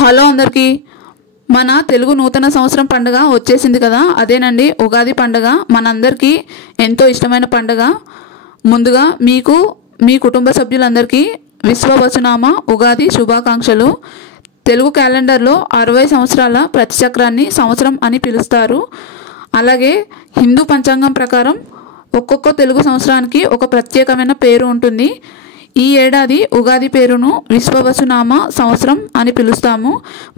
Hello అందరికీ, మన తెలుగు నూతన సంవత్సరం పండుగ వచ్చేసింది కదా. అదేనండి ఉగాది పండుగ. మనందరికీ ఎంతో ఇష్టమైన పండుగ. ముందుగా మీకు మీ కుటుంబ సభ్యులందరికీ విశ్వవసునామ ఉగాది శుభాకాంక్షలు. తెలుగు క్యాలెండర్లో 60 సంవత్సరాల ప్రతిచక్రాన్ని సంవత్సరం అని పిలుస్తారు. అలాగే హిందూ పంచాంగం ప్రకారం ఒక్కొక్క తెలుగు సంవత్సరానికి ఒక ప్రత్యేకమైన పేరు ఉంటుంది. ఈ ఏడాది ఉగాది పేరును విశ్వవసునామ సంవత్సరం అని పిలుస్తాము.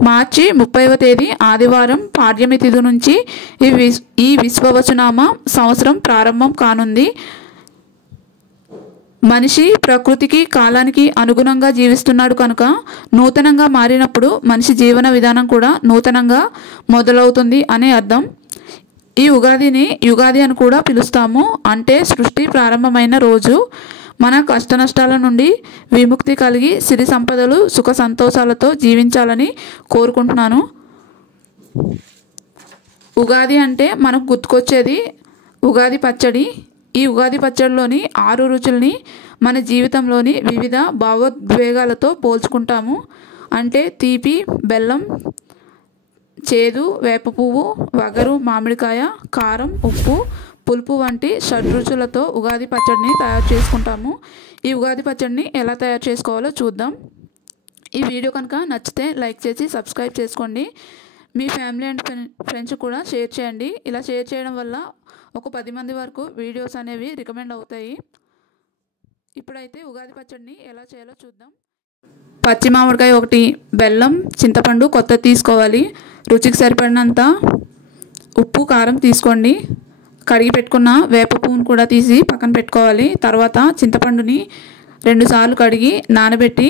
మార్చి 30వ తేదీ ఆదివారం పాడ్యమి తిథి నుంచి ఈ విశ్వవసునామ సంవత్సరం ప్రారంభం కానుంది. మనిషి ప్రకృతికి కాలానికి అనుగుణంగా జీవిస్తున్నాడు కనుక నూతనంగా మారినప్పుడు మనిషి జీవన విధానం కూడా నూతనంగా మొదలవుతుంది అనే అర్థం. ఈ ఉగాదిని యుగాది అని కూడా పిలుస్తాము. అంటే సృష్టి ప్రారంభమైన రోజు. మన కష్ట నష్టాల నుండి విముక్తి కలిగి సిరి సంపదలు సుఖ సంతోషాలతో జీవించాలని కోరుకుంటున్నాను. ఉగాది అంటే మనకు గుర్తుకొచ్చేది ఉగాది పచ్చడి. ఈ ఉగాది పచ్చడిలోని 6 రుచుల్ని మన జీవితంలోని వివిధ భావోద్వేగాలతో పోల్చుకుంటాము. అంటే తీపి, బెల్లం, చేదు, వేప పువ్వు, వగరు, మామిడికాయ, కారం, ఉప్పు, పులుపు వంటి షడ్రుచులతో ఉగాది పచ్చడిని తయారు చేసుకుంటాము. ఈ ఉగాది పచ్చడిని ఎలా తయారు చేసుకోవాలో చూద్దాం. ఈ వీడియో కనుక నచ్చితే లైక్ చేసి సబ్స్క్రైబ్ చేసుకోండి. మీ ఫ్యామిలీ అండ్ ఫ్రెండ్స్ కూడా షేర్ చేయండి. ఇలా షేర్ చేయడం వల్ల ఒక 10 మంది వరకు వీడియోస్ అనేవి రికమెండ్ అవుతాయి. ఇప్పుడైతే ఉగాది పచ్చడిని ఎలా చేయాలో చూద్దాం. పచ్చి మామిడికాయ 1, బెల్లం, చింతపండు కొత్తది తీసుకోవాలి. రుచికి సరిపడినంత ఉప్పు, కారం తీసుకోండి. కడిగి పెట్టుకున్న వేప పువ్వును కూడా తీసి పక్కన పెట్టుకోవాలి. తర్వాత చింతపండుని 2 సార్లు కడిగి నానబెట్టి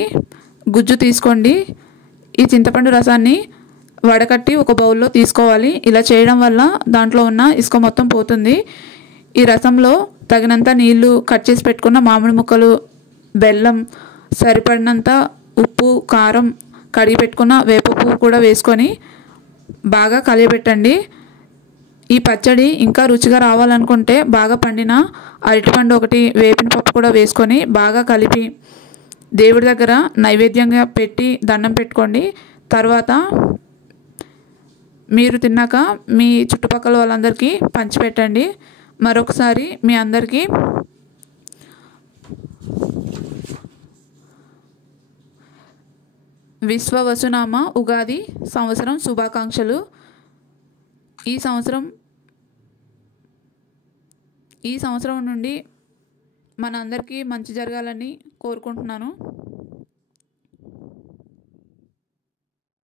గుజ్జు తీసుకోండి. ఈ చింతపండు రసాన్ని వడకట్టి ఒక బౌల్లో తీసుకోవాలి. ఇలా చేయడం వల్ల దాంట్లో ఉన్న ఇసుక మొత్తం పోతుంది. ఈ రసంలో తగినంత నీళ్లు, కట్ చేసి పెట్టుకున్న మామిడి ముక్కలు, బెల్లం, సరిపడినంత ఉప్పు, కారం, కడిగి పెట్టుకున్న వేప పువ్వు కూడా వేసుకొని బాగా కలియబెట్టండి. ఈ పచ్చడి ఇంకా రుచిగా రావాలనుకుంటే బాగా పండిన అరటిపండు 1, వేపిన పప్పు కూడా వేసుకొని బాగా కలిపి దేవుడి దగ్గర నైవేద్యంగా పెట్టి దండం పెట్టుకోండి. తర్వాత మీరు తిన్నాక మీ చుట్టుపక్కల వాళ్ళందరికీ పంచిపెట్టండి. మరొకసారి మీ అందరికీ విశ్వవసునామ ఉగాది సంవత్సరం శుభాకాంక్షలు. ఈ సంవత్సరం నుండి మన అందరికీ మంచి జరగాలని కోరుకుంటున్నాను.